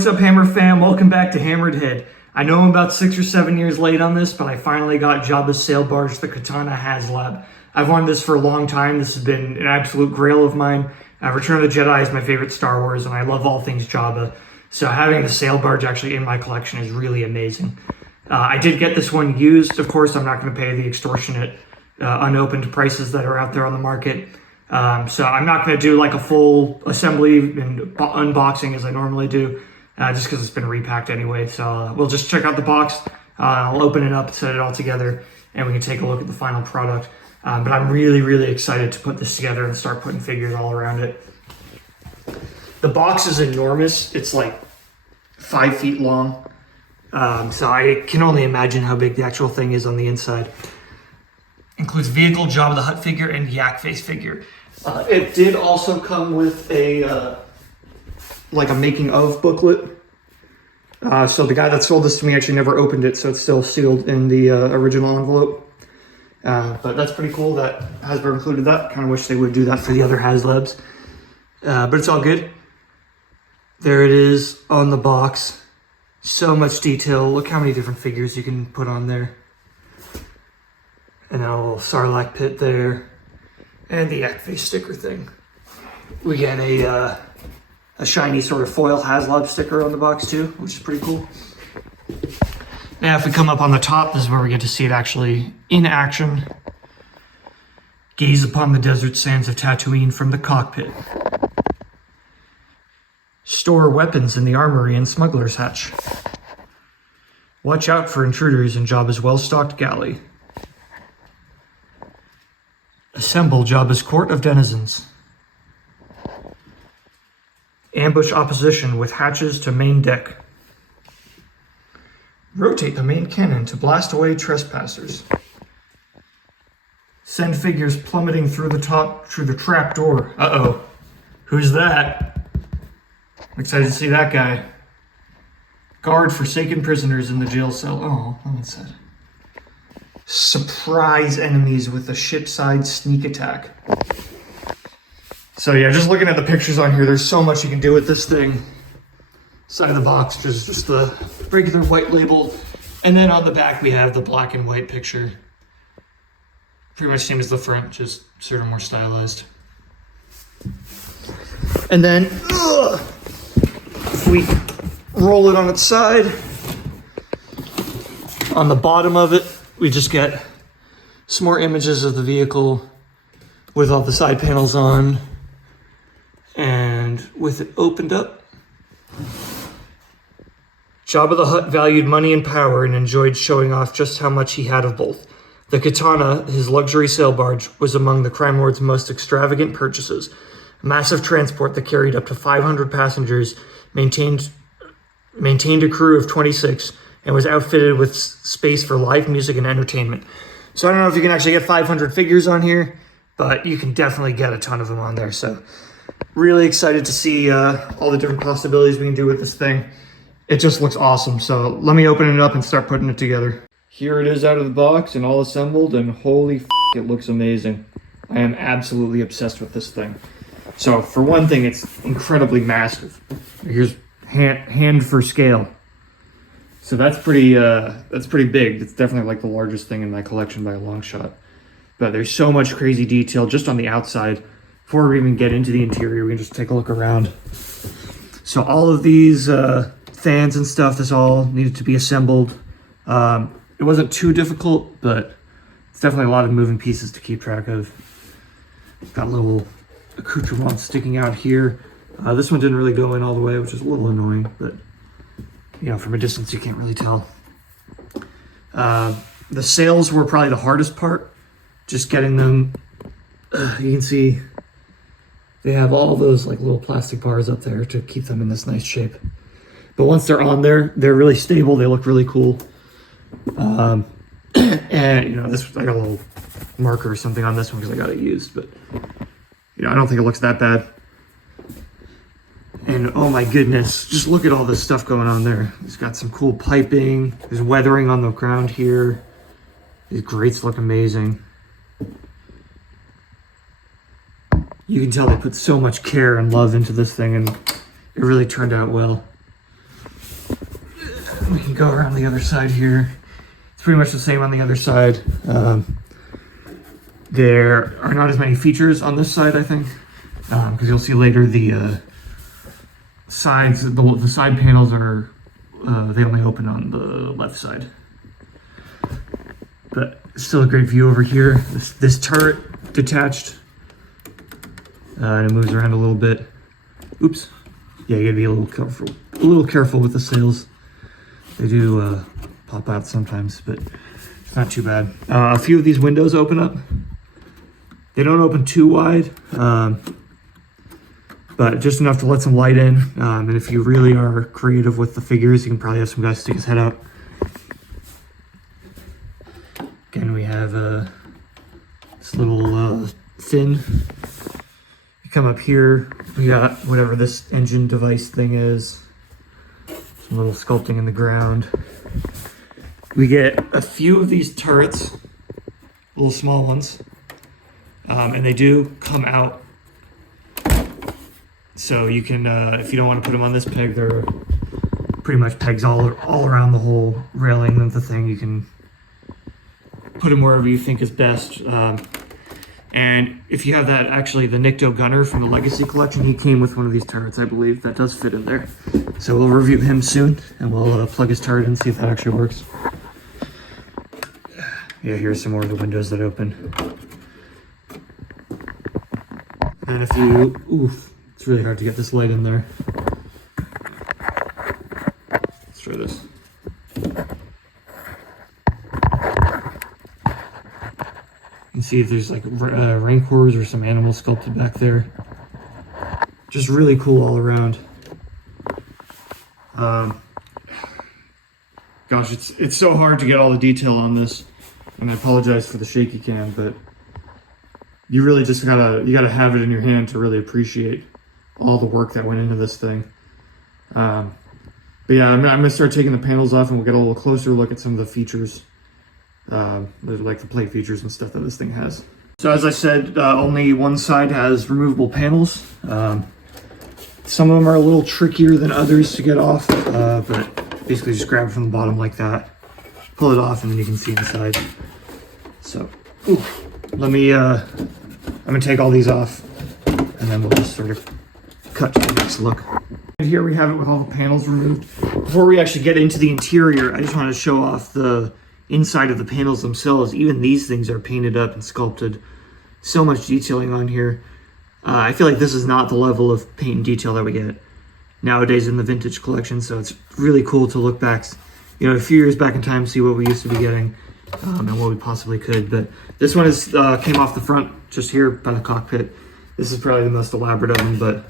What's up, Hammer fam? Welcome back to HammeredHead. I know I'm about 6 or 7 years late on this, but I finally got Jabba's sail barge, the Khetanna HASLAB. I've wanted this for a long time. This has been an absolute grail of mine. Return of the Jedi is my favorite Star Wars, and I love all things Jabba. So having the sail barge actually in my collection is really amazing. I did get this one used. Of course, I'm not going to pay the extortionate unopened prices that are out there on the market. So I'm not going to do like a full assembly and unboxing as I normally do, just because it's been repacked anyway. So we'll just check out the box. I'll open it up, set it all together, and we can take a look at the final product. But I'm really excited to put this together and start putting figures all around it. The box is enormous. It's like 5 feet long. So I can only imagine how big the actual thing is on the inside. Includes vehicle, Jabba the Hutt figure, and Yak Face figure. It did also come with a like a making of booklet. So the guy that sold this to me actually never opened it, so it's still sealed in the original envelope. But that's pretty cool that Hasbro included that. Kind of wish they would do that for the other HasLabs. But it's all good. There it is on the box. So much detail. Look how many different figures you can put on there. And then a little Sarlacc pit there. And the Yak Face sticker thing. We get a shiny sort of foil HasLab sticker on the box too, which is pretty cool. Now if we come up on the top, this is where we get to see it actually in action. Gaze upon the desert sands of Tatooine from the cockpit. Store weapons in the armory and smuggler's hatch. Watch out for intruders in Jabba's well-stocked galley. Assemble Jabba's court of denizens. Ambush opposition with hatches to main deck. Rotate the main cannon to blast away trespassers. Send figures plummeting through the trap door. Uh-oh. Who's that? I'm excited to see that guy. Guard forsaken prisoners in the jail cell. Oh, that's sad. Surprise enemies with a shipside sneak attack. So yeah, just looking at the pictures on here, there's so much you can do with this thing. Side of the box, just the regular white label. And then on the back, we have the black and white picture. Pretty much same as the front, just sort of more stylized. And then, if we roll it on its side, on the bottom of it, we just get some more images of the vehicle with all the side panels on. And with it opened up, Jabba the Hutt valued money and power and enjoyed showing off just how much he had of both. The Khetanna, his luxury sail barge, was among the crime lord's most extravagant purchases. A massive transport that carried up to 500 passengers, maintained a crew of 26, and was outfitted with space for live music and entertainment. So I don't know if you can actually get 500 figures on here, but you can definitely get a ton of them on there. So really excited to see all the different possibilities we can do with this thing. It just looks awesome. So let me open it up and start putting it together. Here it is out of the box and all assembled, and holy f***, it looks amazing. I am absolutely obsessed with this thing. So for one thing, it's incredibly massive. Here's hand for scale. So that's pretty big. It's definitely like the largest thing in my collection by a long shot. But there's so much crazy detail just on the outside. Before we even get into the interior, we can just take a look around. So all of these fans and stuff, this all needed to be assembled. It wasn't too difficult, but it's definitely a lot of moving pieces to keep track of. Got little accoutrements sticking out here. This one didn't really go in all the way, which is a little annoying, but you know, from a distance, you can't really tell. The sails were probably the hardest part. Just getting them, you can see they have all those like little plastic bars up there to keep them in this nice shape. But once they're on there, they're really stable. They look really cool. And you know, I got a little marker or something on this one because I got it used, but you know, I don't think it looks that bad. And oh my goodness, just look at all this stuff going on there. It's got some cool piping. There's weathering on the ground here. These grates look amazing. You can tell they put so much care and love into this thing, and it really turned out well. go around the other side here. It's pretty much the same on the other side. There are not as many features on this side, I think, because you'll see later the sides, the side panels are, they only open on the left side. But still a great view over here. This turret detached, and it moves around a little bit. Oops. Yeah, you gotta be a little careful with the sails. They do pop out sometimes, but it's not too bad. A few of these windows open up. They don't open too wide, but just enough to let some light in. And if you really are creative with the figures, you can probably have some guy stick his head out. Again, we have this little fin. You come up here, we got whatever this engine device thing is. Some little sculpting in the ground. We get a few of these turrets, little small ones, and they do come out. So you can, if you don't want to put them on this peg, they're pretty much pegs all around the whole railing of the thing. You can put them wherever you think is best. And if you have that, actually, the Nikto Gunner from the Legacy Collection, he came with one of these turrets, I believe. That does fit in there. So we'll review him soon, and we'll plug his turret in and see if that actually works. Yeah, here's some more of the windows that open. And if you, oof, it's really hard to get this light in there. Let's try this. You can see if there's like rancors or some animals sculpted back there. Just really cool all around. Gosh, it's so hard to get all the detail on this, and I apologize for the shaky cam, but you really just gotta have it in your hand to really appreciate all the work that went into this thing. But yeah, I'm gonna start taking the panels off, and we'll get a little closer look at some of the features. Like the plate features and stuff that this thing has. So as I said, only one side has removable panels. Some of them are a little trickier than others to get off, but basically just grab it from the bottom like that, pull it off, and then you can see inside. So, let me, I'm gonna take all these off, and then we'll just sort of cut to the next look. And here we have it with all the panels removed. Before we actually get into the interior, I just wanted to show off the inside of the panels themselves. Even these things are painted up and sculpted. So much detailing on here. I feel like this is not the level of paint and detail that we get nowadays in the vintage collection, so it's really cool to look back, a few years back in time, see what we used to be getting, and what we possibly could. But this one is came off the front just here by the cockpit. This is probably the most elaborate of them, but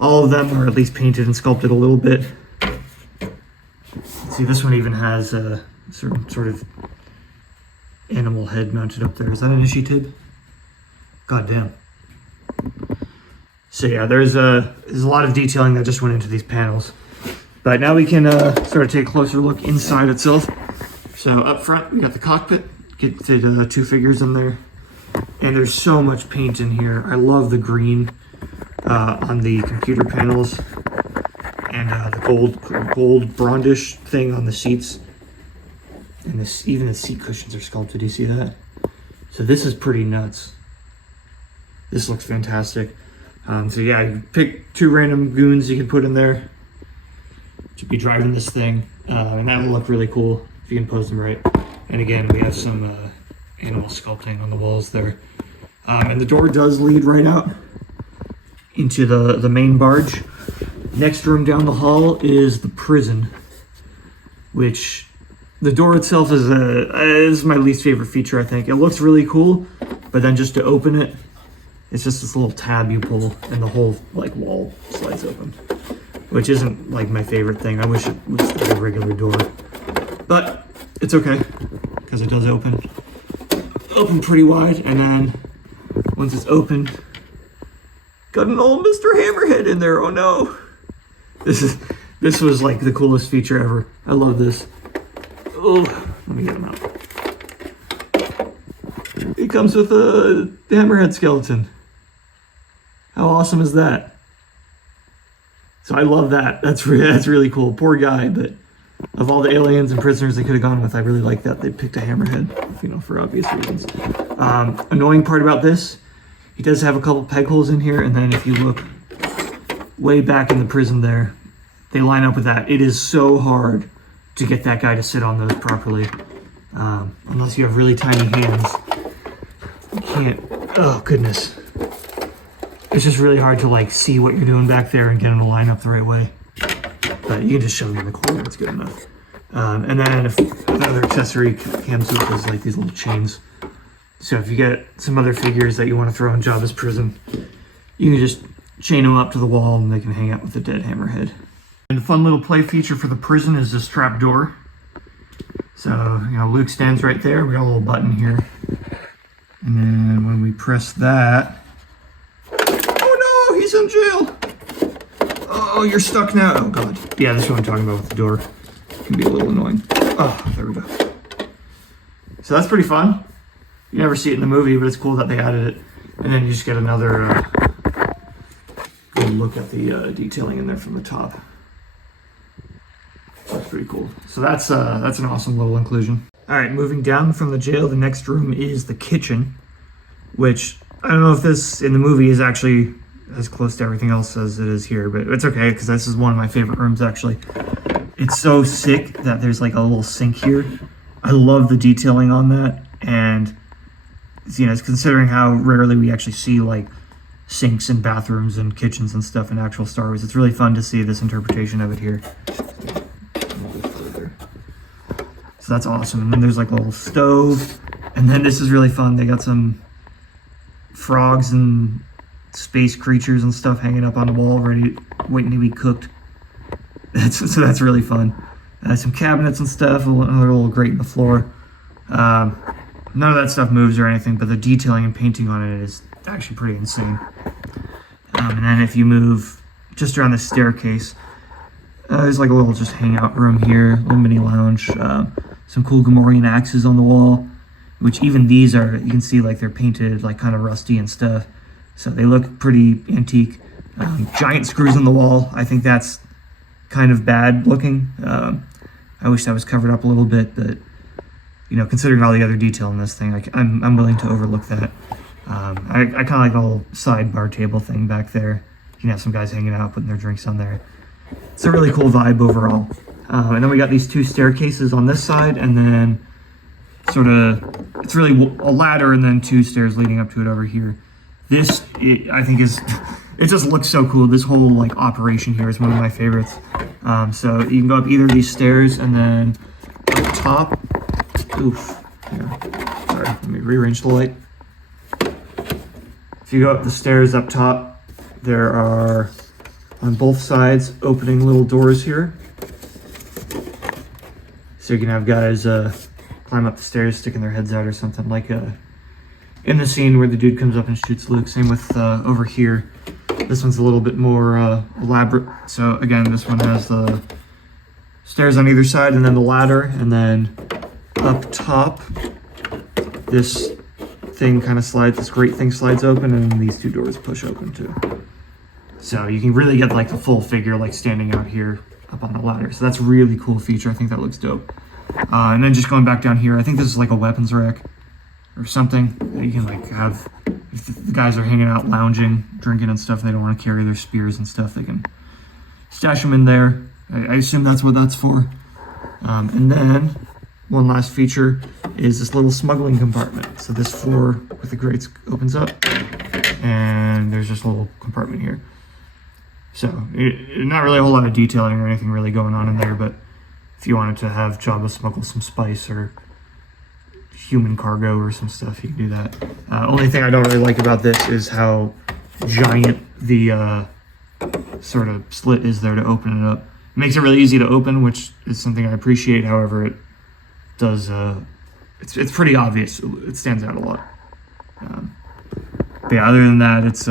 all of them are at least painted and sculpted a little bit. See, this one even has a sort of animal head mounted up there. Is that an Ishitib? God damn. So yeah, there's a lot of detailing that just went into these panels. But now we can sort of take a closer look inside itself. So up front, we got the cockpit. Get the two figures in there. And there's so much paint in here. I love the green on the computer panels. And the gold brondish thing on the seats. And even the seat cushions are sculpted. Do you see that? So this is pretty nuts. This looks fantastic. So yeah, you pick two random goons you can put in there to be driving this thing, and that will look really cool if you can pose them right. And again, we have some animal sculpting on the walls there. And the door does lead right out into the main barge. Next room down the hall is the prison, which the door itself is my least favorite feature, I think. It looks really cool, but then just to open it, it's just this little tab you pull and the whole wall slides open, which isn't my favorite thing. I wish it was like a regular door, but it's okay because it does open pretty wide. And then once it's open, got an old Mr. Hammerhead in there. Oh no. This was like the coolest feature ever. I love this. Oh, let me get him out. It comes with a Hammerhead skeleton. How awesome is that? So I love that. That's really cool. Poor guy, but Of all the aliens and prisoners they could have gone with, I really like that they picked a Hammerhead, you know, for obvious reasons. Annoying part about this, he does have a couple peg holes in here, and then if you look way back in the prison there, they line up with that. It is so hard to get that guy to sit on those properly, unless you have really tiny hands. You can't, oh goodness. It's just really hard to like see what you're doing back there and get him to line up the right way. But you can just shove them in the corner, it's good enough. And then another accessory comes with is like these little chains. So if you get some other figures that you want to throw in Jabba's prison, you can just chain them up to the wall and they can hang out with the dead Hammerhead. And a fun little play feature for the prison is this trap door. So, you know, Luke stands right there. We got a little button here. And then when we press that, oh no, he's in jail. Oh, you're stuck now. Oh God. Yeah, this is what I'm talking about with the door. It can be a little annoying. Oh, there we go. So that's pretty fun. You never see it in the movie, but it's cool that they added it. And then you just get another good look at the detailing in there from the top. That's pretty cool. So that's an awesome little inclusion. All right, moving down from the jail, the next room is the kitchen, which I don't know if this in the movie is actually as close to everything else as it is here, but it's okay because this is one of my favorite rooms actually. It's so sick that there's like a little sink here. I love the detailing on that, and you know, it's considering how rarely we actually see like sinks and bathrooms and kitchens and stuff in actual Star Wars. It's really fun to see this interpretation of it here. So that's awesome. And then there's like a little stove, and then this is really fun. They got some frogs and space creatures and stuff hanging up on the wall, ready, waiting to be cooked. So that's really fun. Some cabinets and stuff. Another little grate in the floor. None of that stuff moves or anything, but the detailing and painting on it is actually pretty insane. And then if you move just around the staircase, there's like a little just hangout room here, little mini lounge. Some cool Gamorrean axes on the wall, which even these are, you can see like they're painted like kind of rusty and stuff. So they look pretty antique. Giant screws on the wall. I think that's kind of bad looking. I wish that was covered up a little bit, but you know, considering all the other detail in this thing, I'm willing to overlook that. I kind of like the whole side bar table thing back there. You can have some guys hanging out, putting their drinks on there. It's a really cool vibe overall. And then we got these two staircases on this side, and then sort of, it's really a ladder and then two stairs leading up to it over here. This, I think is, it just looks so cool. This whole like operation here is one of my favorites. So you can go up either of these stairs, and then up top, oof, here, sorry, let me rearrange the light. If you go up the stairs up top, there are on both sides opening little doors here. So you can have guys climb up the stairs, sticking their heads out or something, like in the scene where the dude comes up and shoots Luke. Same with over here. This one's a little bit more elaborate. So again, this one has the stairs on either side and then the ladder, and then up top, this thing kind of slides, this great thing slides open, and these two doors push open too. So you can really get like the full figure like standing out here up on the ladder. So that's a really cool feature. I think that looks dope. And then just going back down here, I think this is like a weapons rack or something that you can like have, if the guys are hanging out, lounging, drinking and stuff, and they don't want to carry their spears and stuff, they can stash them in there. I assume that's what that's for. And then one last feature is this little smuggling compartment. So this floor with the grates opens up, and there's just a little compartment here. So not really a whole lot of detailing or anything really going on in there, but if you wanted to have Jabba smuggle some spice or human cargo or some stuff, you can do that. Only thing I don't really like about this is how giant the sort of slit is there to open it up. It makes it really easy to open, which is something I appreciate. However, it does, it's pretty obvious. It stands out a lot. But yeah, other than that, it's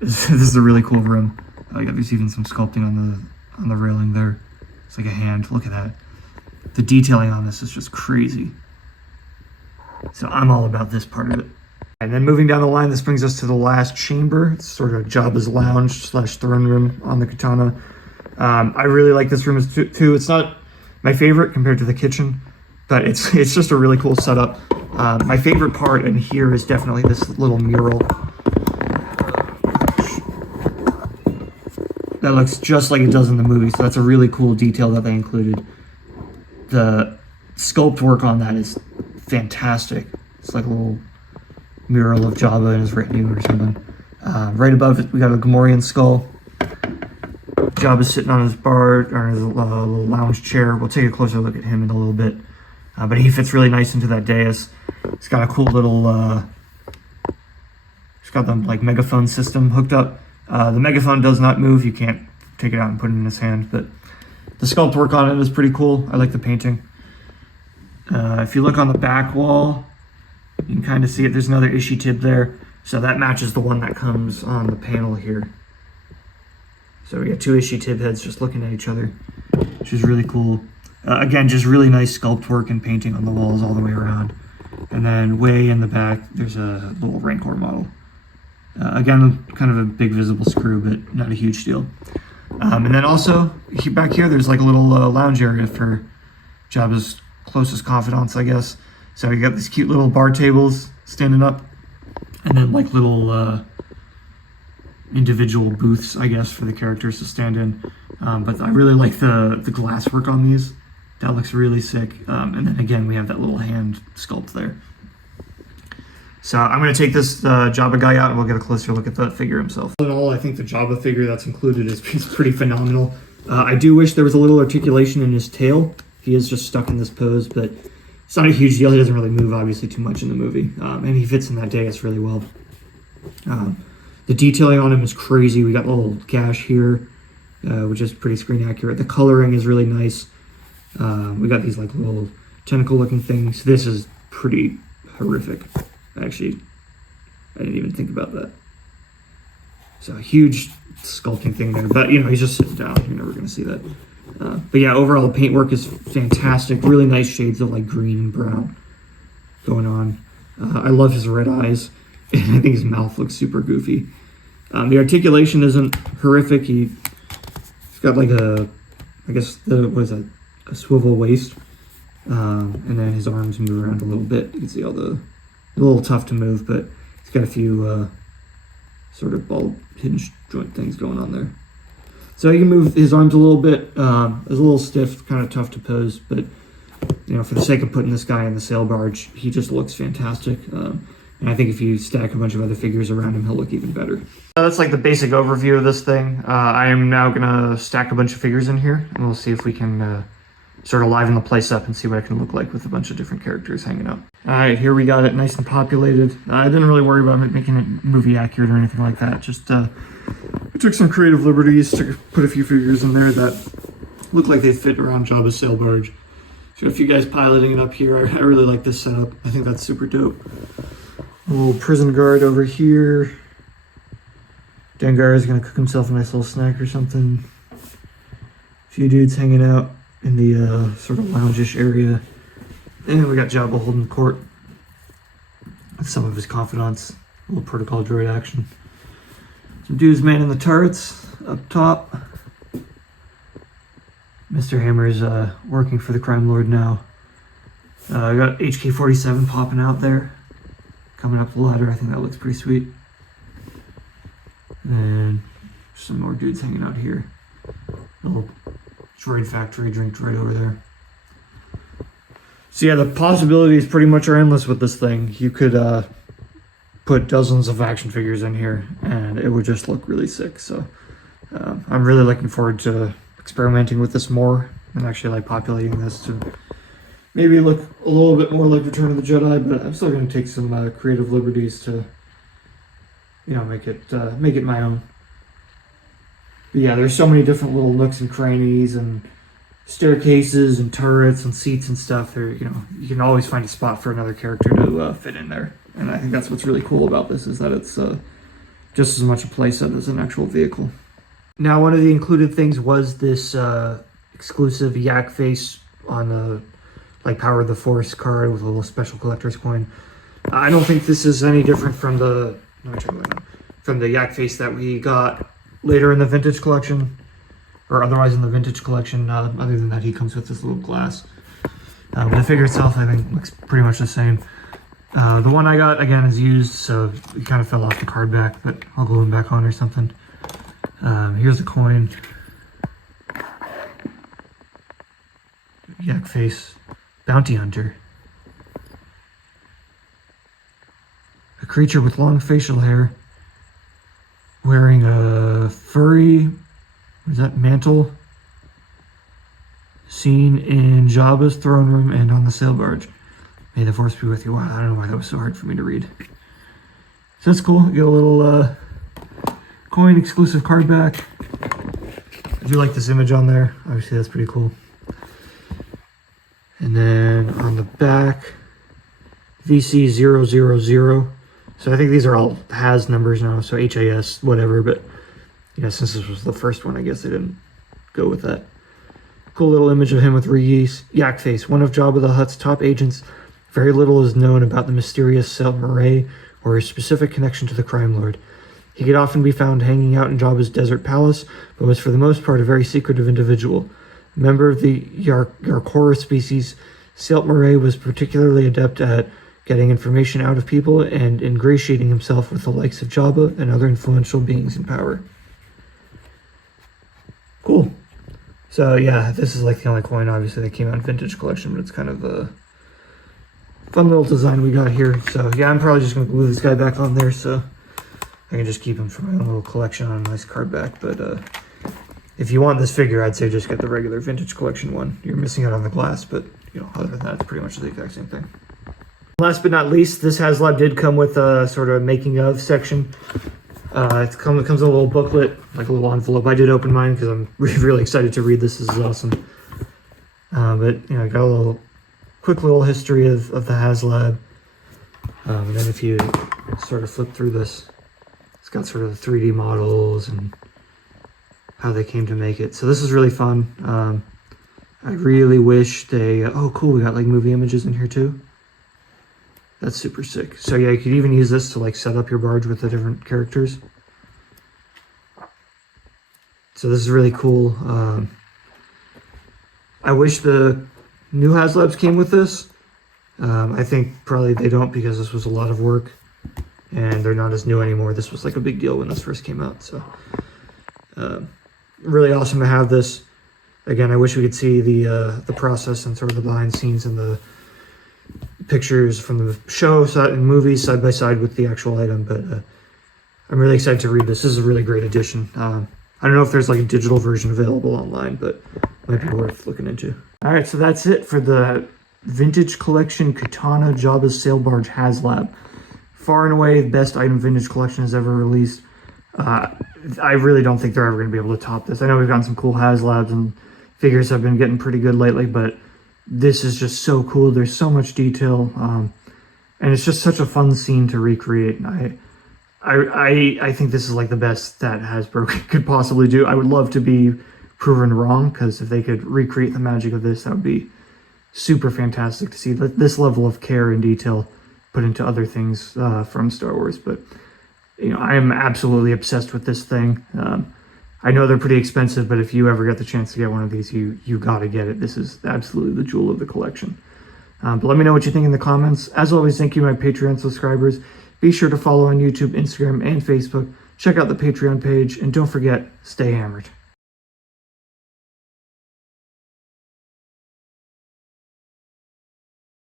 this is a really cool room. There's even some sculpting on the railing there. It's like a hand. Look at that. The detailing on this is just crazy. So I'm all about this part of it. And then moving down the line, this brings us to the last chamber. It's sort of Jabba's lounge / throne room on the Khetanna. I really like this room too. It's not my favorite compared to the kitchen, but it's just a really cool setup. My favorite part in here is definitely this little mural. That looks just like it does in the movie, so that's a really cool detail that they included. The sculpt work on that is fantastic. It's like a little mural of Jabba and his retinue or something. Right above it, we got a Gamorrean skull. Jabba's sitting on his barge, or his little lounge chair. We'll take a closer look at him in a little bit. But he fits really nice into that dais. He's got a cool little, he's got the like megaphone system hooked up. The megaphone does not move. You can't take it out and put it in his hand, but the sculpt work on it is pretty cool. I like the painting. If you look on the back wall, you can kind of see it. There's another Ishi tib there. So that matches the one that comes on the panel here. So we got two Ishi tib heads just looking at each other, which is really cool. Again, just really nice sculpt work and painting on the walls all the way around. And then way in the back, there's a little Rancor model. Again, kind of a big visible screw, but not a huge deal. And then also, back here, there's like a little lounge area for Jabba's closest confidants, I guess. So you got these cute little bar tables standing up, and then like little individual booths, I guess, for the characters to stand in. But I really like the glass work on these. That looks really sick. And then again, we have that little hand sculpt there. So I'm going to take this Jabba guy out and we'll get a closer look at the figure himself. All in all, I think the Jabba figure that's included is pretty phenomenal. I do wish there was a little articulation in his tail. He is just stuck in this pose, but it's not a huge deal. He doesn't really move, obviously, too much in the movie. And he fits in that dais really well. The detailing on him is crazy. We got a little gash here, which is pretty screen accurate. The coloring is really nice. We got these like little tentacle looking things. This is pretty horrific. Actually, I didn't even think about that. So a huge sculpting thing there, but you know, he's just sitting down. You're never gonna see that. But yeah, overall the paintwork is fantastic. Really nice shades of like green and brown going on. I love his red eyes, and I think his mouth looks super goofy. The articulation isn't horrific. He's got like a, I guess a swivel waist, and then his arms move around a little bit. You can see all the, a little tough to move, but he's got a few sort of ball hinge joint things going on there. So you can move his arms a little bit. It's a little stiff, kind of tough to pose, but you know, for the sake of putting this guy in the sail barge, he just looks fantastic. And I think if you stack a bunch of other figures around him, he'll look even better. That's like the basic overview of this thing. I am now gonna stack a bunch of figures in here, and we'll see if we can sort of liven the place up and see what it can look like with a bunch of different characters hanging out. All right, here we got it nice and populated. I didn't really worry about making it movie accurate or anything like that. Just I took some creative liberties to put a few figures in there that look like they fit around Jabba's sail barge. So a few guys piloting it up here. I really like this setup. I think that's super dope. A little prison guard over here. Dengar is gonna cook himself a nice little snack or something. A few dudes hanging out in the sort of lounge-ish area. And we got Jabba holding the court with some of his confidants. A little protocol droid action. Some dudes manning the turrets up top. Mr. Hammer's working for the crime lord now. I got HK-47 popping out there, coming up the ladder. I think that looks pretty sweet. And some more dudes hanging out here. A little droid factory drink droid over there. So yeah, the possibilities pretty much are endless with this thing. You could put dozens of action figures in here and it would just look really sick. So I'm really looking forward to experimenting with this more and actually like populating this to maybe look a little bit more like Return of the Jedi, but I'm still going to take some creative liberties to, you know, make it my own. But yeah, there's so many different little nooks and crannies and staircases and turrets and seats and stuff. There, you know, you can always find a spot for another character to fit in there. And I think that's what's really cool about this, is that it's just as much a playset as an actual vehicle. Now, one of the included things was this exclusive Yak Face on the like Power of the Force card with a little special collector's coin. I don't think this is any different from the Yak Face that we got later in the Vintage Collection. or otherwise in the Vintage Collection. Other than that, he comes with this little glass. But the figure itself, I think, looks pretty much the same. The one I got, again, is used, so it kind of fell off the card back, but I'll glue them back on or something. Here's the coin. Yak Face, Bounty Hunter. A creature with long facial hair, wearing a furry, what is that, mantle, seen in Jabba's throne room and on the sail barge. May the force be with you. Wow, I don't know why that was so hard for me to read. So that's cool. You get a little coin exclusive card back. I do like this image on there. Obviously, that's pretty cool. And then on the back, VC000. So I think these are all HAS numbers now, so HAS, whatever, but yeah, since this was the first one, I guess they didn't go with that. Cool little image of him with Reese. Yak Face, one of Jabba the Hutt's top agents. Very little is known about the mysterious Selt Murray or his specific connection to the crime lord. He could often be found hanging out in Jabba's desert palace, but was for the most part a very secretive individual. A member of the Yarkora species, Selt Murray was particularly adept at getting information out of people and ingratiating himself with the likes of Jabba and other influential beings in power. Cool. So yeah, this is like the only coin, obviously, that came out in Vintage Collection, but it's kind of a fun little design we got here. So yeah, I'm probably just going to glue this guy back on there so I can just keep him for my own little collection on a nice card back. But if you want this figure, I'd say just get the regular Vintage Collection one. You're missing out on the glass, but you know, other than that, it's pretty much the exact same thing. Last but not least, this HasLab did come with a sort of making of section. It comes with a little booklet, like a little envelope. I did open mine because I'm really excited to read this. This is awesome. But you know, I got a quick little history of the HasLab. And then if you sort of flip through this, it's got sort of the 3D models and how they came to make it. So this is really fun. I really wish they, oh cool, we got like movie images in here too. That's super sick. So yeah, you could even use this to like set up your barge with the different characters. So this is really cool. I wish the new HasLabs came with this. I think probably they don't because this was a lot of work and they're not as new anymore. This was like a big deal when this first came out. So really awesome to have this. Again, I wish we could see the process and sort of the behind the scenes and the pictures from the show and movies side by side with the actual item, but I'm really excited to read this. This is a really great edition. I don't know if there's like a digital version available online, but it might be worth looking into. All right, so that's it for the Vintage Collection Khetanna Jabba's Sail Barge HasLab. Far and away the best item Vintage Collection has ever released. I really don't think they're ever going to be able to top this. I know we've gotten some cool HasLabs and figures have been getting pretty good lately, but this is just so cool. There's so much detail, and it's just such a fun scene to recreate. I think this is like the best that Hasbro could possibly do. I would love to be proven wrong, because if they could recreate the magic of this, that would be super fantastic to see this level of care and detail put into other things from Star Wars. But you know, I am absolutely obsessed with this thing. I know they're pretty expensive, but if you ever get the chance to get one of these, you got to get it. This is absolutely the jewel of the collection. But let me know what you think in the comments. As always, thank you, my Patreon subscribers. Be sure to follow on YouTube, Instagram, and Facebook. Check out the Patreon page, and don't forget, stay hammered.